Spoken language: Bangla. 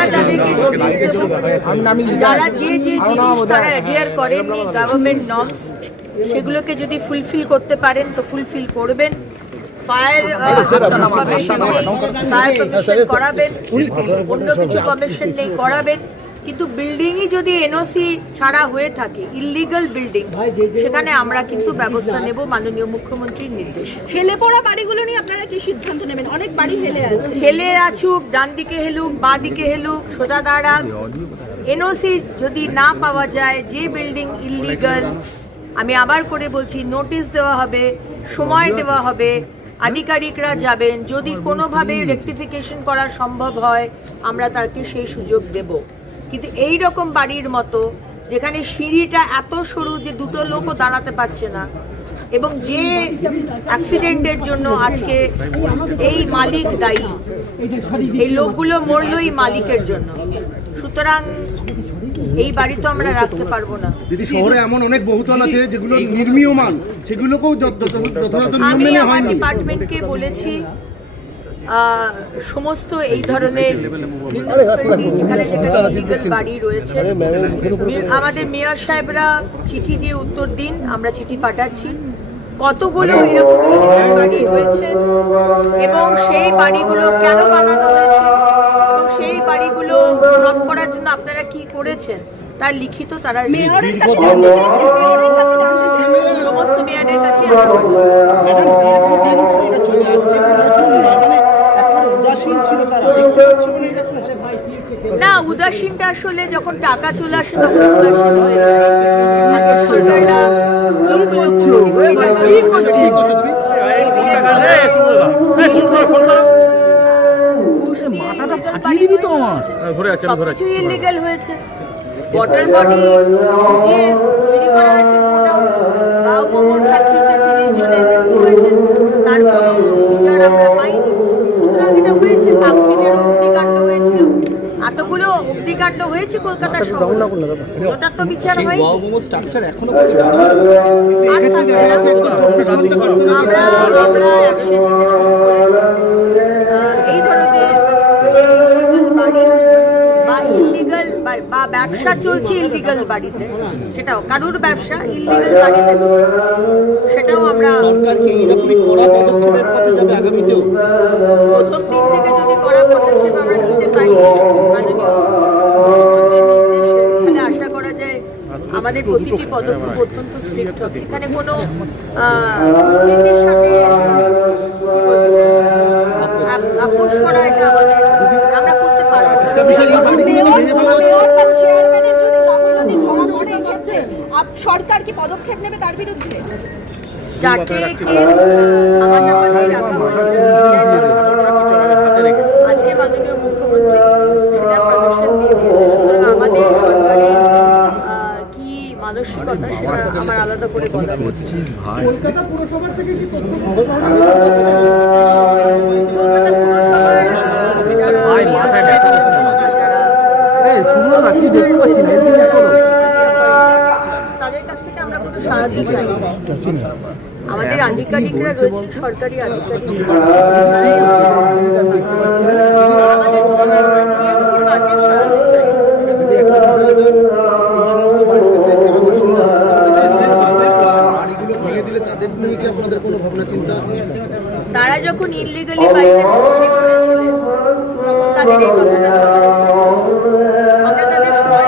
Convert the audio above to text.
আমরা তাদেরকে নোটিশ দেবো, যারা যে জিনিস তারা অ্যাডিয়ার করেননি গভর্নমেন্ট নর্মস, সেগুলোকে যদি ফুলফিল করতে পারেন তো ফুলফিল করবেন। ফায়ার করাবেন, অন্য কিছু কমিশন নেই করাবেন, কিন্তু বিল্ডিংই যদি এনওসি ছাড়া হয়ে থাকে, ইললিগাল বিল্ডিং, সেখানে আমরা কিন্তু ব্যবস্থা নেব মাননীয় মুখ্যমন্ত্রীর নির্দেশে। হেলে পড়া বাড়িগুলো নিয়ে আপনারা কি সিদ্ধান্ত নেবেন? অনেক বাড়ি হেলে আছে, হেলে আছুক, ডান দিকে হেলুক, বাঁ দিকে হেলুক, সোজা দাঁড়াক, এনওসি যদি না পাওয়া যায়, যে বিল্ডিং ইললিগাল, আমি আবার করে বলছি, নোটিশ দেওয়া হবে, সময় দেওয়া হবে, আধিকারিকরা যাবেন, যদি কোনোভাবে রেকটিফিকেশন করা সম্ভব হয় আমরা তাকে সেই সুযোগ দেব। কিন্তু এই রকম বাড়ির মতো যেখানে সিঁড়িটা এত সরু যে দুটো লোকও দাঁড়াতে পারছে না, এবং যে অ্যাক্সিডেন্টের জন্য আজকে এই মালিক দায়ী, এই লোকগুলো মরলো এই মালিকের জন্য, সুতরাং এই বাড়ি তো আমরা রাখতে পারবো না। দিদি, শহরে এমন অনেক বহুতল আছে যেগুলো নির্মীয়মান, সেগুলোকেও যথাযথ নিয়ম মেনে হয়নি। আমি ডিপার্টমেন্টকে বলেছি সমস্ত এই ধরনের যেখানে ইলিগাল বাড়ি রয়েছে, আমাদের মেয়র সাহেবরা চিঠি দিয়ে উত্তর দিন, আমরা চিঠি পাঠাচ্ছি। কতগুলো এরকম ইলিগাল বাড়ি রয়েছে এবং সেই বাড়িগুলো কেন বানানো হয়েছে এবং সেই বাড়িগুলো স্টপ করার জন্য আপনারা কি করেছেন তার লিখিত তারা সমস্ত মেয়রের কাছে না। উদাসীনটা আসলে যখন টাকা চলে আসে তখন উদাসীন হয়ে যায়। আগের সরকাররা সবকিছু ইলিগাল হয়েছে। ওয়াটার বডি যে তৈরি করা হয়েছে, ফ্যাক্টরিতে 30 জনের মৃত্যু হয়েছে, তার কোনো বিচার আমরা পাইনি। সুতরাং এটা হয়েছে, পাকশিটের অগ্নিকাণ্ড হয়েছিল, এতগুলো অগ্নিকাণ্ড হয়েছে কলকাতার শহরে, ওটার তো বিচার হয়নি। আমরা অ্যাকশন নিতে শুরু করেছি। এই ধরনের ইলিগাল বাড়ি বা ইলিগাল বা ব্যবসা চলছে ইলিগাল বাড়িতে, সেটাও কারুর ব্যবসা ইলিগাল বাড়িতে চলছে, সেটাও আমরা প্রথম দিন থেকে যদি কড়া পদক্ষেপ আমরা নিতে পারি নির্দেশে, তাহলে আশা করা যায় আমাদের প্রতিটি পদক্ষেপ অত্যন্ত স্ট্রিক্ট হবে। এখানে কোনো নীতির সাথে আপোষ করা এটা আমরা করতে পারবো না। সরকার কি পদক্ষেপ নেবে তার বিরুদ্ধে? 4টে কেস ধামাচাপা দিয়ে রাখা হয়েছিল সিবিআই দ্বারা, আজকে মাননীয় মুখ্যমন্ত্রী সেটা পারমিশন দিয়ে দিয়েছে। সুতরাং আমাদের সরকারের কি মানসিকতা সেটা আমার আলাদা করে বলা হচ্ছে। কলকাতা পুরসভার থেকে কি কলকাতা পুরসভার তাদের কাছ থেকে আমরা কোনো সাহায্য চাই। আমাদের আধিকারিকরা রয়েছেন, সরকারি আধিকারিক, আমাদের টিএমসি পার্টির সাহায্য চাই। তারা যখন ইললিগালি বাড়িটা তৈরি করেছিলেন তখন তাদের এই কথাটা বলা উচিত। আমরা তাদের সময়